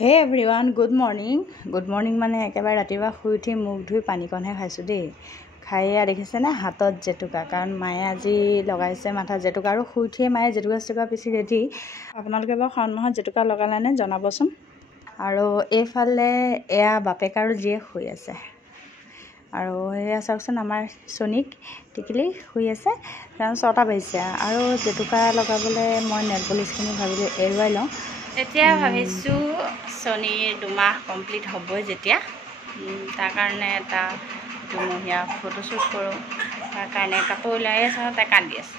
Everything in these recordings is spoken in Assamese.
হে এভৰিৱান গুড মৰ্নিং মানে একেবাৰে ৰাতিপুৱা শুই উঠি মুখ ধুই পানীকণহে খাইছোঁ দেই। খাই দেখিছেনে হাতত জেতুকা, কাৰণ মায়ে আজি লগাইছে মাথাত জেতুকা আৰু শুই উঠিয়ে মায়ে জেতুকা পিচি ৰেডি। আপোনালোকে বাৰু শাওণ মাহত জেতুকা লগালেনে জনাবচোন। আৰু এইফালে এয়া বাপেক আৰু জীয়েক শুই আছে, আৰু এয়া চাওকচোন আমাৰ চনিক টিকিলি শুই আছে, কাৰণ 6টা বাজিছে। আৰু জেতুকা লগাবলৈ মই নেল পলিচখিনি ভাবিলোঁ এৰুৱাই লওঁ। এতিয়া ভাবিছোঁ চনীৰ 2 মাহ কমপ্লিট হ'বই যেতিয়া, তাৰ কাৰণে এটা 2মহীয়া ফটোশ্বুট কৰোঁ। তাৰ কাৰণে কাপোৰ ওলাই আছে, তাই কান্দি আছে।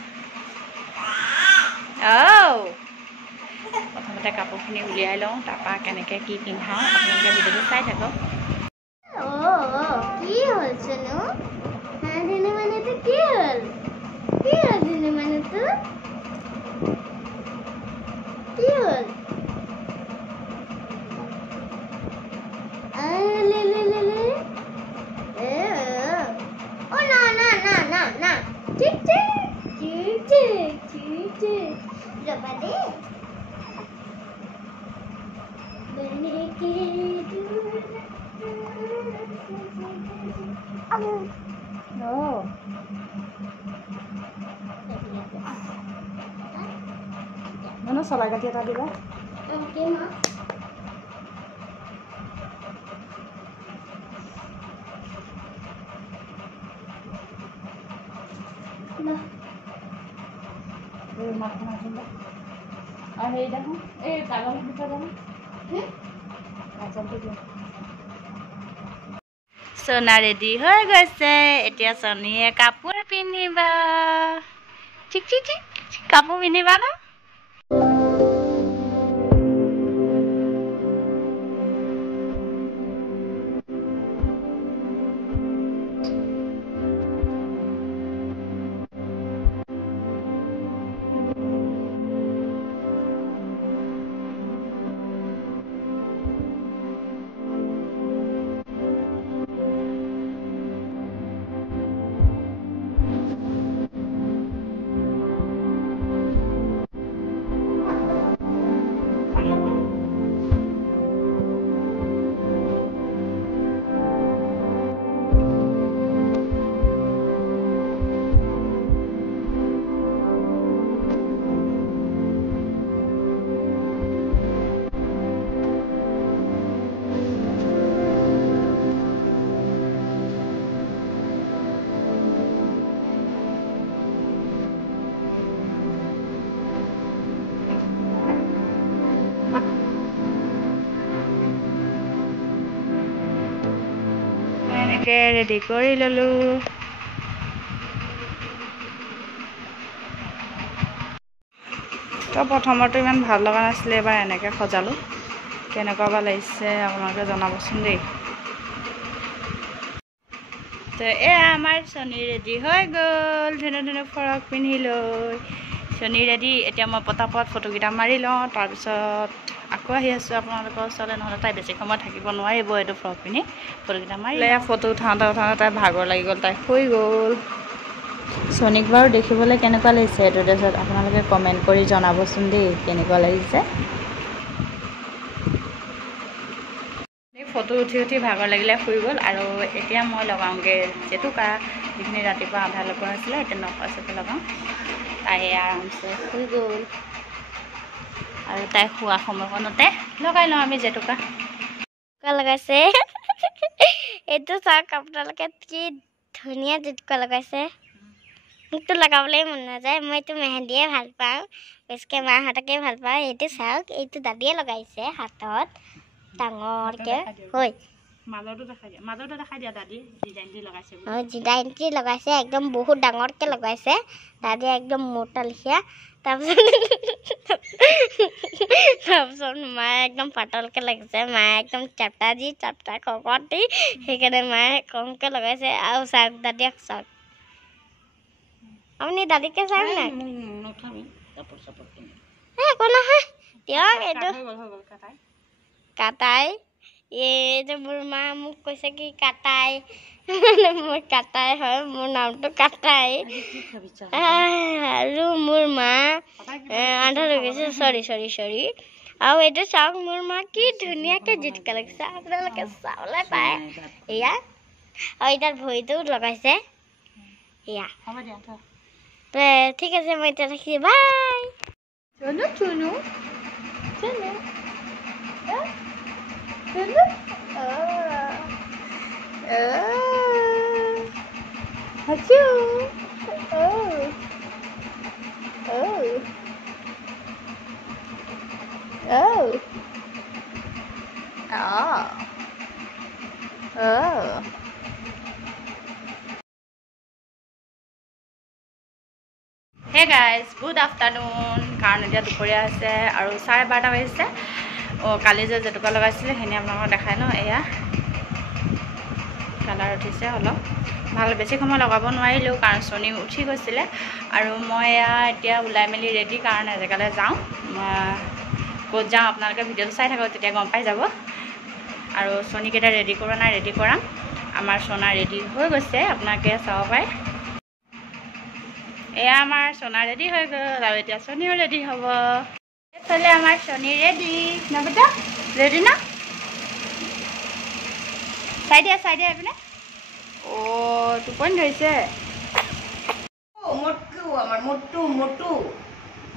প্ৰথমতে কাপোৰখিনি উলিয়াই লওঁ, তাৰপৰা কেনেকৈ কি পিন্ধাওঁ আপোনালোকে ভিডিঅ'টো চাই থাকক। কি হৈছে নো? দিনে মানেতো কি হ'ল? কি হ'ল দিনে মানেতো? কি হ'ল? না ঠিক যাবা দে। চলাই কাটি এটা দিবা। আৰু হেৰি দেখোন এই কাগজ ভিতৰত দেখোন সোনা ৰেডি হৈ গৈছে। এতিয়া চনীয়ে কাপোৰ পিন্ধিবা। ঠিক কাপোৰ পিন্ধিবা ন? ৰেডি কৰি ললোঁ। তো প্ৰথমতে ইমান ভাল লগা নাছিলে, এবাৰ এনেকৈ সজালোঁ। কেনেকুৱা বা লাগিছে আপোনালোকে জনাবচোন দেই। তো এয়া আমাৰ চনী ৰেডি হৈ গ'ল, ধুনীয়া ফ্ৰক পিন্ধি লৈ চনী ৰেডি। এতিয়া মই পটাপট ফটোকেইটা মাৰি লওঁ, তাৰপিছত আকৌ আহি আছোঁ আপোনালোকৰ ওচৰলৈ। নহ'লে তাই বেছি সময় থাকিব নোৱাৰিব এইটো ফ্ৰক পিন্ধি। ফটোকেইটা মাৰি ফটো উঠাওঁতে তাই ভাগৰ লাগি গ'ল, তাই শুই গ'ল। চনীক বাৰু দেখিবলৈ কেনেকুৱা লাগিছে এইটো ড্ৰেছত আপোনালোকে কমেণ্ট কৰি জনাবচোন দেই, কেনেকুৱা লাগিছে। ফটো উঠি ভাগৰ লাগিলে শুই গ'ল। আৰু এতিয়া মই লগাওঁগৈ জেতুকা, যিখিনি ৰাতিপুৱা আধা লগোৱা হৈছিলে, এতিয়া 9:00 লগাওঁ। তাই আৰামছে শুই গ'ল, আৰু তাই শোৱা সময়কণতে লগাই লওঁ আমি জেতুকা। লগাইছে এইটো চাওক আপোনালোকে, কি ধুনীয়া জেতুকা লগাইছে। মোকতো লগাবলৈ মন নাযায়, মইতো মেহেন্দিয়ে ভাল পাওঁ, বেছিকৈ মাহঁতকে ভাল পাওঁ। এইটো চাওক, এইটো দাদীয়ে লগাইছে হাতত ডাঙৰকৈ। হয়, মাজৰটো দেখাই দিয়া দাদী, ডিজাইন দি লগাইছে। ডিজাইন দি লগাইছে, একদম বহুত ডাঙৰকৈ লগাইছে দাদীয়ে, একদম মোটা লিখীয়া। তাৰপিছত মায়ে একদম পাতলকৈ লাগিছে, মায়ে একদম চাপটা ককত দি, সেইকাৰণে মায়ে কমকৈ লগাইছে। আৰু চাওক দাদীক চাওক, আপুনি দাদীকে চাওক না। একো নহয় দিয়ক, এইটো কাটাই। এইটো মোৰ মা মোক কৈছে কি কাটাই, মই কাটাই হয়, মোৰ নামটো কাটাই। আৰু মোৰ মা আন্ধা হৈ গৈছে, চৰি আৰু এইটো চাওক মোৰ মা কি ধুনীয়াকৈ জিটকা লাগিছে আপোনালোকে চাবলৈ পায় এয়া আৰু এতিয়া ভৰিটো লগাইছে এয়া ঠিক আছে মই এতিয়া ৰাখিছোঁ বাই Chunu Chunu Chunu Chunu হাচু hey guys good afternoon কাৰণ এতিয়া দুপৰীয়া হৈছে আৰু 12:30 বাজিছে কালি যে জেতুকা লগাইছিলে সেইখিনি আপোনালোকক দেখাই ন এয়া কালাৰ উঠিছে অলপ ভাল বেছি সময় লগাব নোৱাৰিলোঁ কাৰণ চনী উঠি গৈছিলে আৰু মই এয়া এতিয়া ওলাই মেলি ৰেডি কাৰণে জেগালৈ যাওঁ ক'ত যাওঁ আপোনালোকে ভিডিঅ'টো চাই থাকক তেতিয়া গম পাই যাব আৰু চনীকেইটা ৰেডি কৰা নাই ৰেডি কৰাম আমাৰ সোণা ৰেডি হৈ গৈছে আপোনালোকে চাব পাৰে এয়া আমাৰ সোণা ৰেডি হৈ গ'ল আৰু এতিয়া চনীও ৰেডি হ'ব এইফালে আমাৰ চনী ৰেডি ন বেটা ৰেডি না চাই দিয়া এইপিনে টোপনি ধৰিছে মোটু আমাৰ মোটু মোটু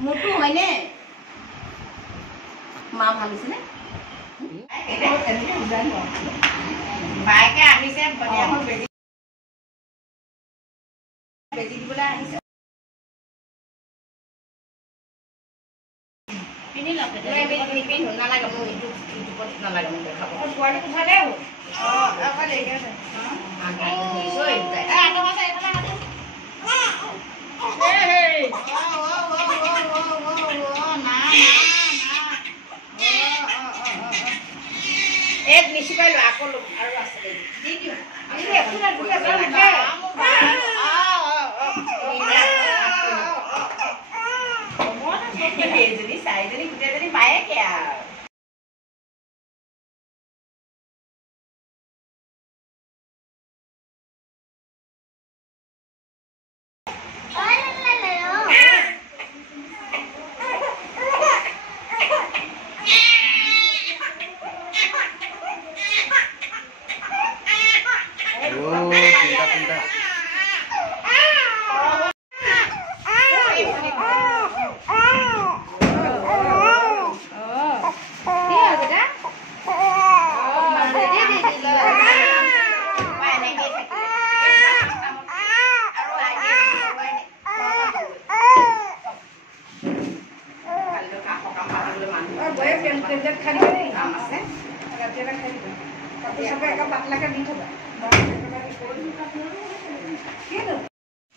মোটু হয়নে মা ভাল হৈছেনে বাইকে আহিছে বেজি দিবলৈ আহিছে নালাগে মোৰ ইউটিউবত নালাগে মোক দেখাব পোৱালি কথা দেই এক নিচি পাইলো আকৌ আৰু আছে দি দিওঁ চাৰিজনী গোটেইজনী পায়েকে আৰু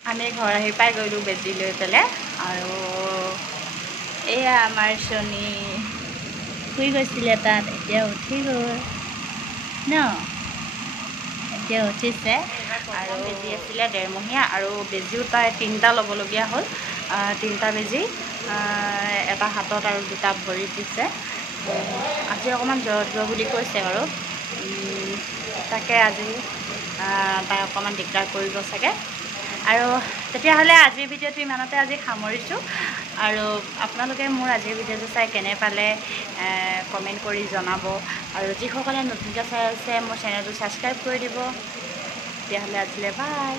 আমি ঘৰ আহি পাই গ'লোঁ বেজি লৈ পেলাই আৰু এয়া আমাৰ চনী শুই গৈছিলে তাত এতিয়া উঠি গ'ল ন এতিয়া উঠিছে আৰু বেজি আছিলে 1.5 মহীয়া আৰু বেজিও তাই 3টা ল'বলগীয়া হ'ল 3টা বেজি এটা হাতত আৰু 2টা ভৰিত দিছে আজি অকণমান জ্বৰ বুলি কৈছে বাৰু তাকে আজি তাই অকণমান দিগদাৰ কৰিব চাগে আৰু তেতিয়াহ'লে আজিৰ ভিডিঅ'টো ইমানতে আজি সামৰিছোঁ আৰু আপোনালোকে মোৰ আজিৰ ভিডিঅ'টো চাই কেনে পালে কমেণ্ট কৰি জনাব আৰু যিসকলে নতুনকৈ চাই আছে মোৰ চেনেলটো ছাবস্ক্ৰাইব কৰি দিব তেতিয়াহ'লে আজিলৈ বাই